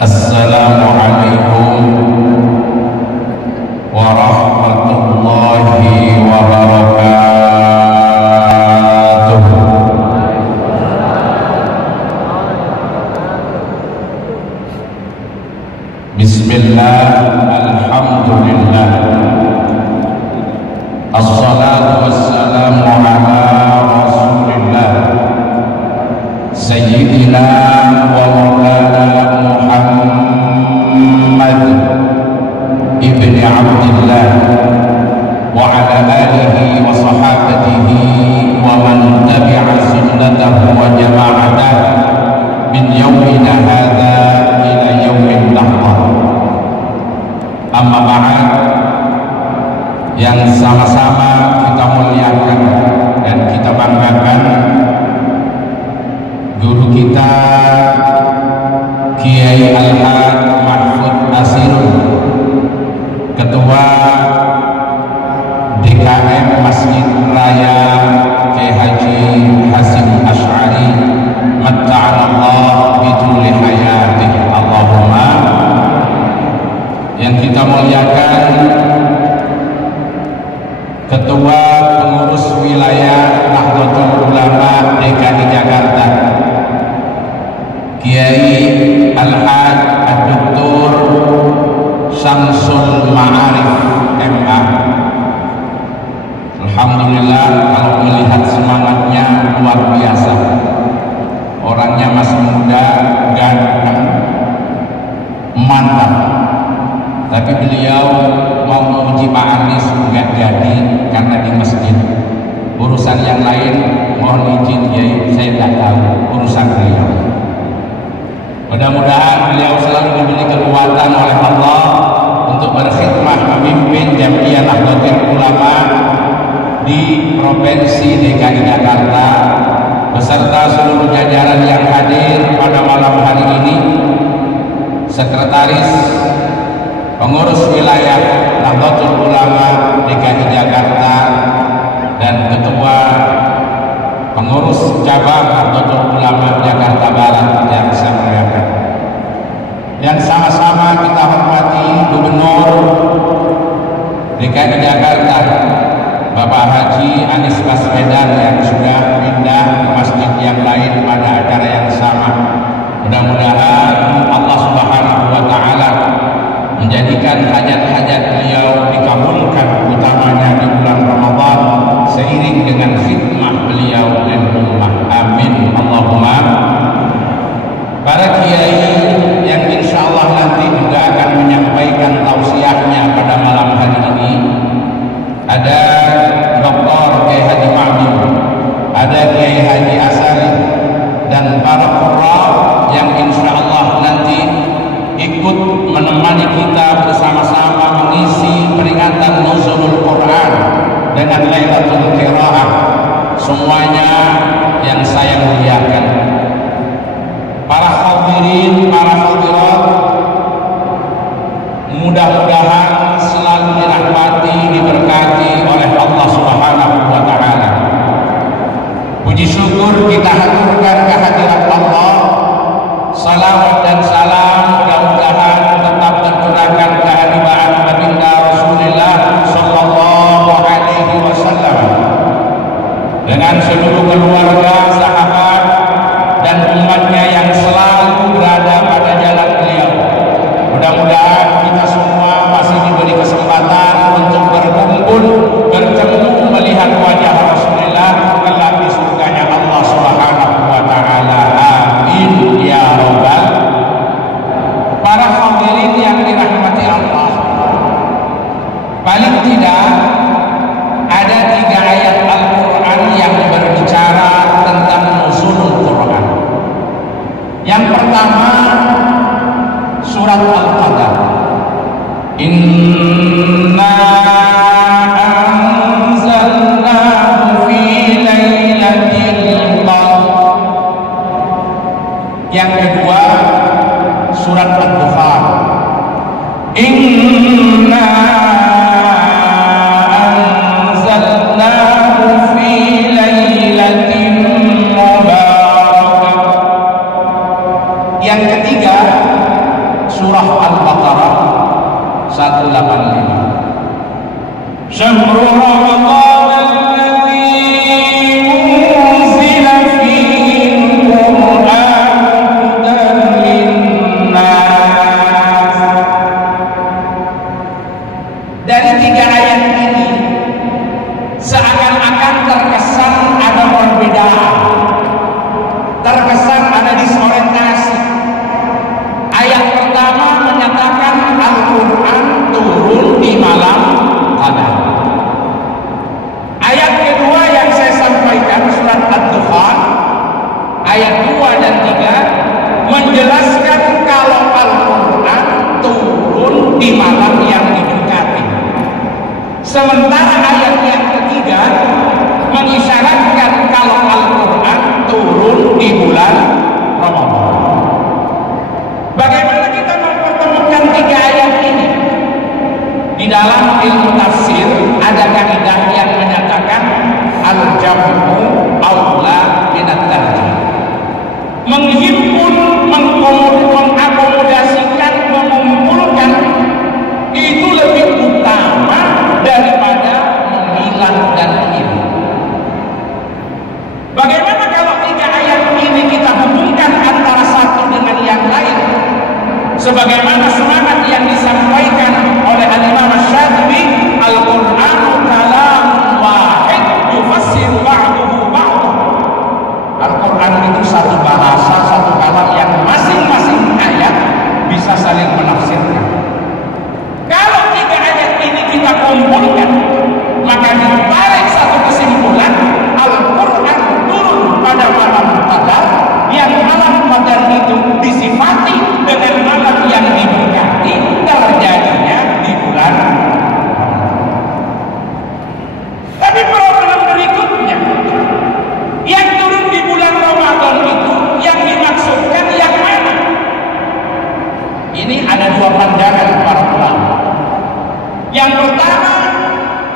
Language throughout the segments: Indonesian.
Assalamualaikum warahmatullahi wabarakatuh. Bismillah, alhamdulillah, assalatu wassalamu ala rasulillah sayyidina wa maulana Muhammad ibni Abdillah wa ala alihi wa sahabatihi wa man tabi'a sunnatahu wa jama'atah min yawmina hadha ila yawmin lahmah. Amma ba'd, yang sama-sama kita muliakan dan kita banggakan guru kita Kiai Al-Haj Mahfud Nasirun, Ketua DKM Masjid Raya Kiai Haji Hasim Asy'ari matta'anallah bituli hayatih, Allahumma. Yang kita muliakan Ketua Pengurus Wilayah Nahdlatul Ulama DKI Jakarta Kiai Al-Haj Ad-Doktor Syamsul Ma'arif MA. Alhamdulillah, kalau melihat semangatnya luar biasa. Orangnya masih muda, ganteng, mantap. Tapi beliau mau menguji Pak Anies nggak jadi karena di masjid. Urusan yang lain mohon izin Kiai, saya tidak tahu urusan beliau. Mudah-mudahan beliau selalu diberi kekuatan oleh Allah untuk berkhidmah memimpin Jamiah Nahdlatul Ulama di Provinsi DKI Jakarta beserta seluruh jajaran yang hadir pada malam hari ini, Sekretaris Pengurus Wilayah Nahdlatul Ulama DKI Jakarta dan Ketua Pengurus Cabang Nahdlatul Ulama Jakarta Barat yang saya muliakan. Yang sama-sama kita hormati Gubernur DKI Jakarta Bapak Haji Anies Baswedan yang sudah pindah ke masjid yang lain pada acara yang sama. Mudah-mudahan Allah Subhanahu wa taala menjadikan hajat-hajat beliau dikabulkan, utamanya di bulan Ramadan, seiring dengan khidmah beliau dan ummah. Amin Allahumma. Para kiai yang insya Allah nanti juga akan menyampaikan tausiahnya pada malam hari ini, ada Dr. Kiai Haji Ma'min, ada Kiai Haji Asari, dan para qurra yang insya Allah nanti ikut menemani kita bersama-sama mengisi peringatan Nuzulul Quran dengan Lailatul Qiraah. Semuanya yang saya muliakan, para hadirin, para hadirat, mudah-mudahan selalu dirahmati, diberkati oleh Allah Subhanahu wa taala. Puji syukur kita haturkan kehadirat Allah. Salawat dan salam mudah-mudahan tetap tercurahkan kehadiran baginda Rasulullah sallallahu alaihi wasallam dengan seluruh keluarga, sahabat dan umatnya yang selalu berada pada jalan beliau. Mudah-mudahan kita semua masih diberi kesempatan untuk berkumpul, bertemu, melihat wajah Rasulullah kelak di surganya Allah Subhanahu wa taala. Amin ya rabbal. Para hadirin yang dirahmati Allah, paling tidak ada 3 ayat Al-Quran yang berbicara tentang nuzulul Quran. Yang pertama, surat Al-Qadar. Inna anzalnahu fi lailatul qadr. Yang kedua, surat Ad-Dukhan. Inna anzalnahu fi lailatin mubarakah. Yang ketiga, surah Al-Baqarah 185. Syahrul Ramadan alladzi unzila fihi al-Qur'an hudan linnas. Dari 3 ayat ini seakan-akan terkesan ada perbedaan, terkesan ada disorientasi. Ayat pertama menyatakan Al-Quran turun di malam Qadar. Ayat kedua yang saya sampaikan surat Ad-Dukhan ayat 2 dan 3 menjelaskan kalau Al-Quran turun di malam yang diberkati. Sementara ayat yang ketiga mengisyaratkan kalau Al-Quran turun di bulan Ramadan. Bagaimana kita mempertemukan 3 ayat ini? Di dalam ilmu tafsir ada kaidah yang menyatakan al-jam'u aula minat tarjih. Menghimpun, mengakomodasikan, mengumpulkan itu lebih utama daripada memilah dan memilih. Bagaimana kalau 3 ayat ini kita hubungkan antara satu dengan yang lain? Sebagaimana semangat yang disampaikan oleh Al-Imam Asy-Syatibi, Al-Qur'anu kalamun wahid yufassiru ba'duhu ba'dhan. Al-Quran itu satu bahasa, satu kalam yang masing-masing ayat bisa saling menafsirkan. Kalau 3 ayat ini kita kumpulkan, maka ditarik satu kesimpulan, Al-Quran turun pada malam Qadar, yang malam Qadar itu disifati dengan malam yang diberkati, terjadinya di bulan. Tapi problem berikutnya, yang turun di bulan Ramadan itu yang dimaksudkan yang mana? Ini ada 2 pandangan para ulama. Yang pertama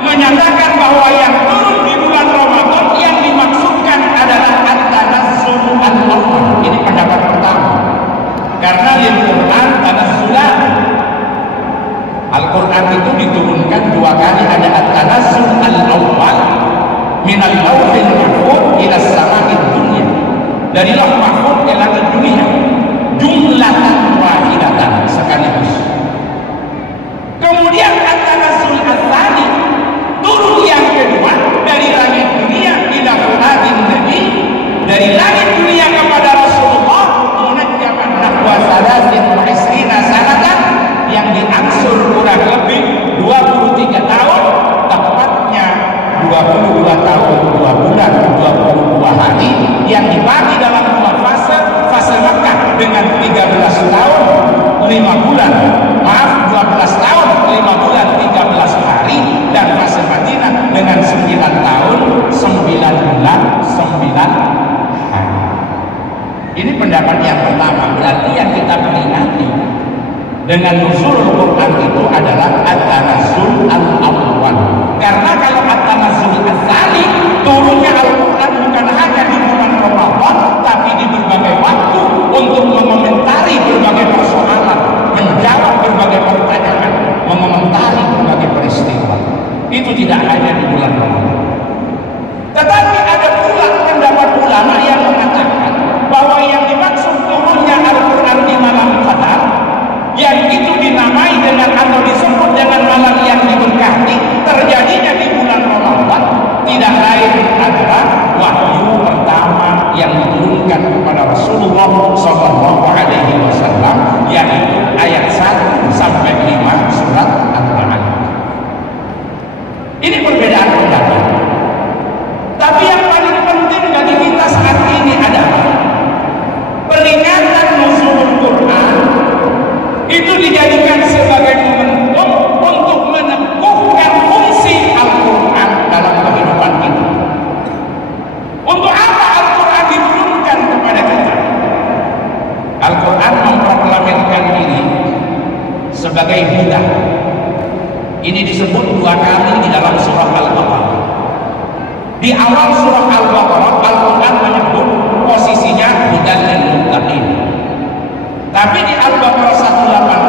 menyatakan bahwa yang turun di bulan Ramadan yang dimaksudkan adalah at-tanazzul al-awwal. Ini pendapat pertama. Karena Al-Quran tanazzulan. Al-Quran itu diturunkan 2 kali, ada at-tanazzul al-awwal minal lawhil mahfuz ila sama'id dunya. Dari lauh mahfuz ke langit dunia. Jumlatan wahidatan, sekaligus. Kemudian at-tanazzul al-thani turun yang kedua dari langit dunia ila fuadin nabi, dari langit dunia kepada Rasulullah, munajjaman nahwa salasin wa isrina sanatan, yang diangsur kurang lebih 23 tahun, tepatnya 22 tahun 2 bulan 22 hari, yang dibagi dalam 2 fase. Fase Makkah dengan 13 tahun 5 bulan, maaf 12 tahun 5 bulan 13 hari, dan fase Madinah dengan 9 tahun 9 bulan 9 hari. Ini pendapat yang pertama. Berarti yang kita peringati dengan nuzulul Quran itu adalah at-tanazzul al-awwal. Karena kalau at-tanazzul al-tsani, turunnya Al-Quran bukan hanya di bulan Ramadan, tapi di berbagai waktu untuk mengomentari berbagai persoalan, menjawab berbagai pertanyaan, mengomentari berbagai peristiwa. Itu tidak hanya di bulan Ramadan. Tetapi ada pula pendapat ulama yang mengatakan bahwa yang dimaksud turunnya Al-Quran di malam Qadar, yang itu dinamai dengan atau disebut dengan malam yang diberkati, terjadinya di bulan Ramadan, tidak lain adalah wahyu pertama yang diturunkan kepada Rasulullah SAW, yaitu ayat 1 sampai 5 surat Al-Baqarah. Ini perbedaan pendapat. Tapi yang paling penting bagi kita saat ini adalah peringatan nuzulul Quran itu dijadikan sebagai momentum untuk meneguhkan fungsi Al-Quran dalam kehidupan kita. Untuk apa Al-Quran diturunkan kepada kita? Al-Quran memproklamirkan diri sebagai huda. Ini disebut 2 kali di dalam surah Al-Baqarah. Di awal surah Al-Baqarah, Al-Quran menyebut posisinya hudan lil muttaqin. Tapi di Al-Baqarah 185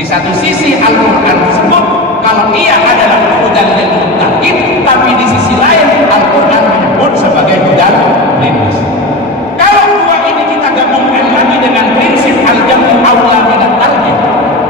Di satu sisi Al-Quran tersebut kalau ia adalah hudan lil muttaqin, tapi di sisi lain Al-Quran menyebut sebagai hudan linnas. Kalau dua ini kita gabungkan lagi dengan prinsip al-jam'u aula minat tarjih,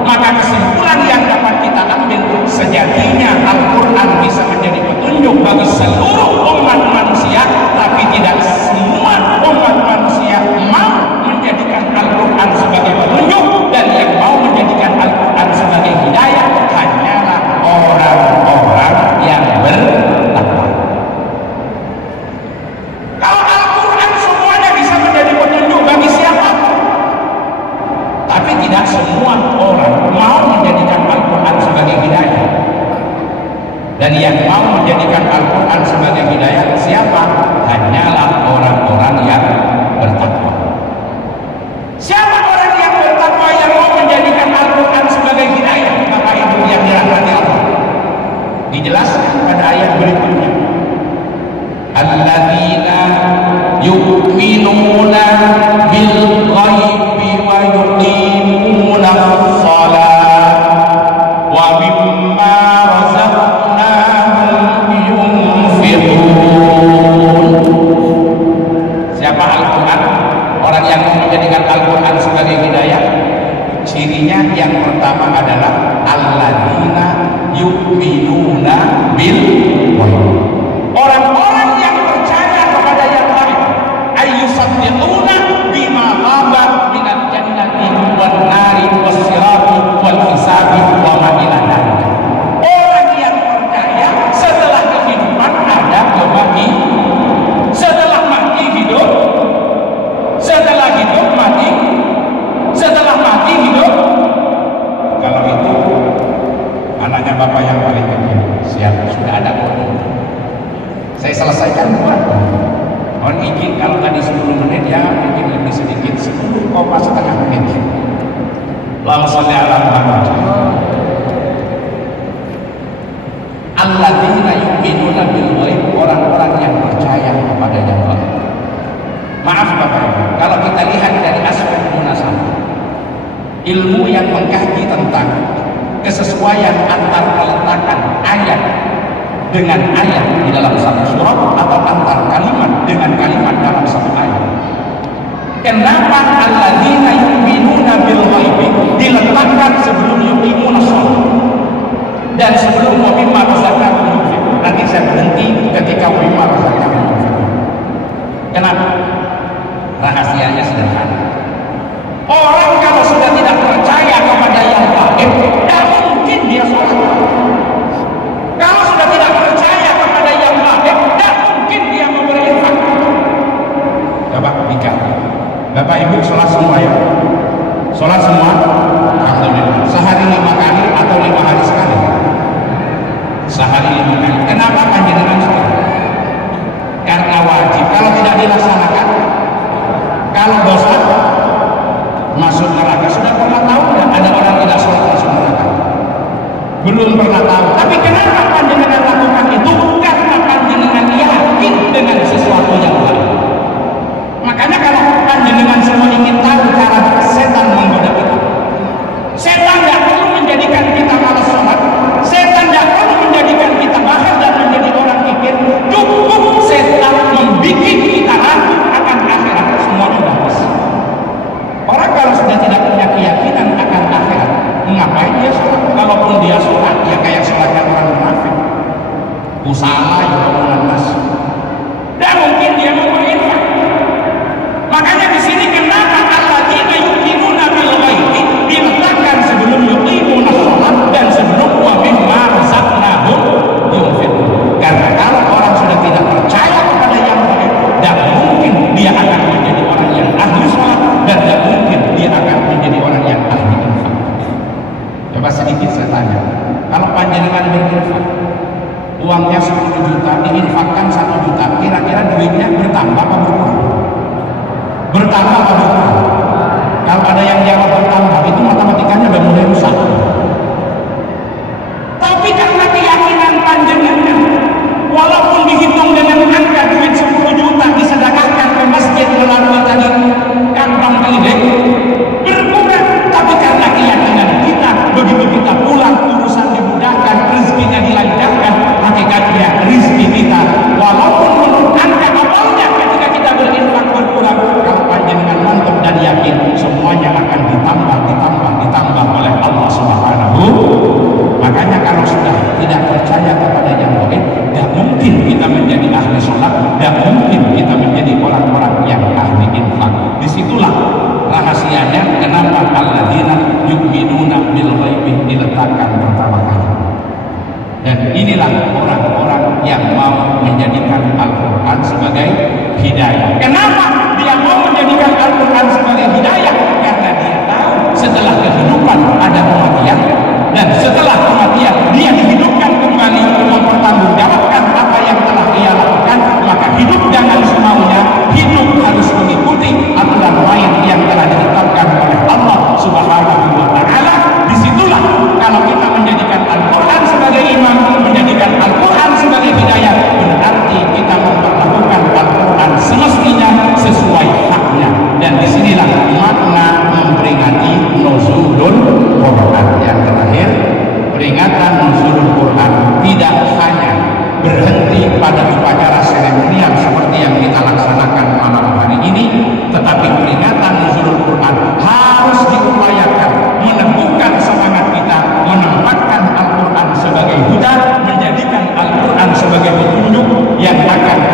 maka kesimpulan yang dapat kita ambil sejatinya Al-Quran bisa menjadi petunjuk bagi seluruh umat manusia, tapi tidak semua umat manusia mau menjadikan Al-Quran sebagai petunjuk, dan yang mau menjadikan Al-Quran sebagai hidayah hanyalah orang-orang yang bertakwa. Kalau Al-Quran semuanya bisa menjadi petunjuk bagi siapapun, tapi tidak semua orang mau menjadikan Al-Quran sebagai hidayah. Dan yang mau menjadikan Al-Quran sebagai hidayah siapa? Hanyalah orang-orang yang bertakwa. Siapa orang yang bertakwa yang mau menjadikan Al-Quran sebagai hidayah? Bapak Ibu yang dirahmati Allah, dijelaskan pada ayat berikutnya, alladzina yu'minuna bil ghaibi wa yuqimuna shalah wa mimma razaqnahum yunfiqun. Siapa Al-Quran? Orang yang mau menjadikan Al-Quran sebagai hidayah, cirinya yang pertama adalah alladzina yu'minuna bil ghaib. Orang-orang yang percaya kepada yang gaib, ayyusaddiquna bima ghaba minal jannati wan nari was sirati wal hisabi wa ma ila dzalik. Orang yang percaya setelah kehidupan ada kembali, setelah mati hidup, setelah hidup mati, setelah mati hidup. Kalau itu anaknya bapak yang paling kecil, siap, sudah ada foto. Saya selesaikan buat. Mohon izin kalau tadi 10 menit ya, mungkin lebih sedikit 10,5 menit. Allahumma sholli ala Muhammad. Alladzina yu'minuna bil ghaib, orang-orang yang percaya kepada yang gaib. Maaf Bapak Ibu, kalau kita lihat dari aspek munasabah, ilmu yang mengkaji tentang kesesuaian antar peletakan ayat dengan ayat di dalam satu surat atau antar kalimat dengan kalimat dalam satu ayat. Kenapa alladzina yu'minuna bil ghaibi diletakkan sebelum yuqimuna shalah dan sebelum wa mimma razaqnahum yunfiqun? Nanti saya berhenti ketika wa mimma razaqnahum yunfiqun. Kenapa? Rahasianya sederhana. Orang kalau sudah tidak percaya kepada yang gaib, tidak mungkin dia sholat. Kalau sudah tidak percaya kepada yang gaib, tidak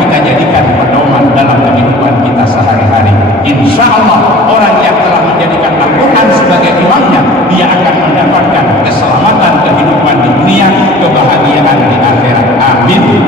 kita jadikan pedoman dalam kehidupan kita sehari-hari. Insya Allah orang yang telah menjadikan Al-Quran sebagai imamnya, dia akan mendapatkan keselamatan kehidupan di dunia, kebahagiaan di akhirat. Amin.